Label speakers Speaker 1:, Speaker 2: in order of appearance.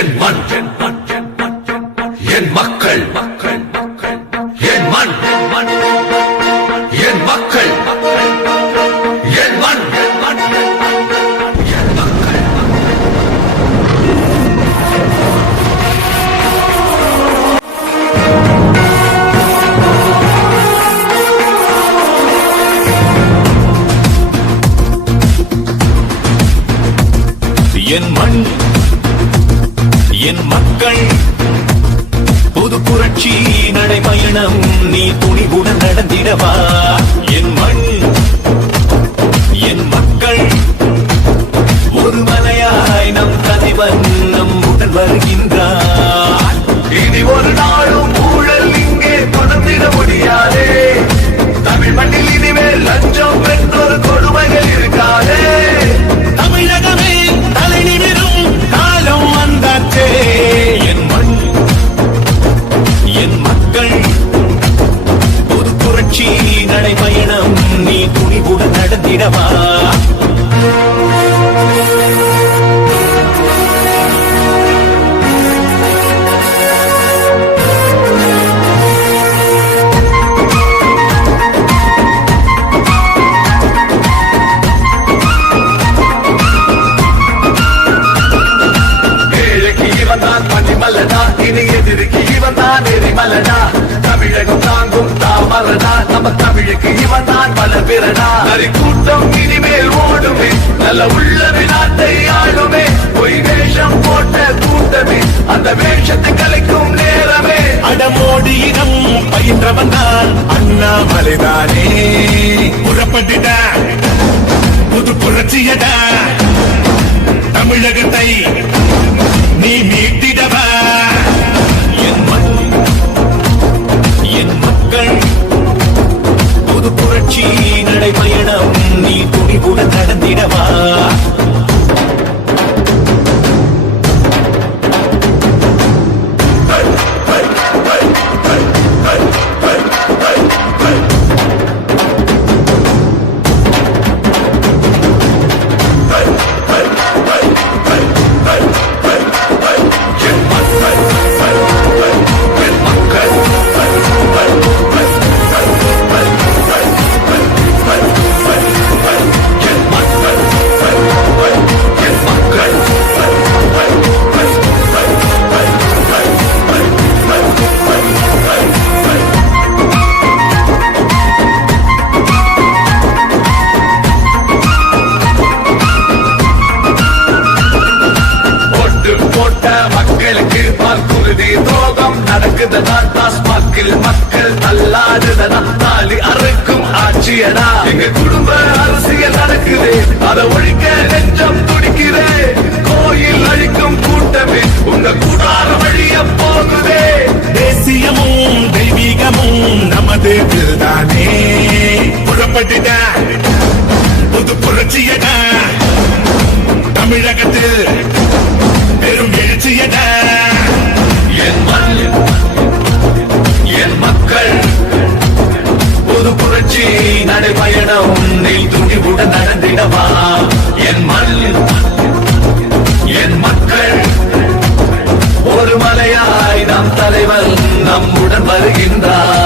Speaker 1: என் மண் என் மக்கள் என் மண் என் மக்கள் என் மண் என் மண் என் மக்கள்.
Speaker 2: என் மண் என் மக்கள். புது புரட்சி நடைபயணம் நீ துணிவுடன் நடந்திடவா? என் மண் துணிவுடன்
Speaker 1: இவன் தான் எரிமலனா தமிழகம் தாங்கும் தாமரனா? நம்ம தமிழுக்கு இவன் தான் பல பிறனா நரி கூட்டம் இனிமேல் ஓடுமே. நல்ல உள்ள வினாட்டை ஆளுமே. பொய் வேஷம் போட்ட கூட்டமே. அந்த வேஷத்தை கலைக்கும் நேரமே.
Speaker 2: அடமோடி இனம் பயின்றவன் தான். அண்ணாமலைதானே புறப்பட்டுட புது புரட்சியடா. தமிழகத்தை நீ மீட்டிடவா
Speaker 1: love. வாக்குறுதி துரோகம் நடக்குதுனா டாஸ்மாக்கில் மக்கள் தள்ளாடுதனா தாலி அறுக்கும் ஆட்சியடா எங்க குடும்ப அரசியல் நடக்குது. அதை ஒழிக்க நெஞ்சம் துடிக்குதே. கோயில் அழிக்கும் கூட்டமே. உங்க கூடார வழிய போகுதே.
Speaker 2: தேசியமும் தெய்வீகமும் நமது தானே புறப்பட்டுட புது புரட்சியடா. தமிழகத்தில் பெரும் எழுச்சியடா.
Speaker 1: புரட்சி நடைபயணம் நீ துணிவுடன் நடந்திடவா? என் மண் என் மக்கள் ஒரு மலையாய் நம் தலைவன் நம்முடன் வருகின்றார்.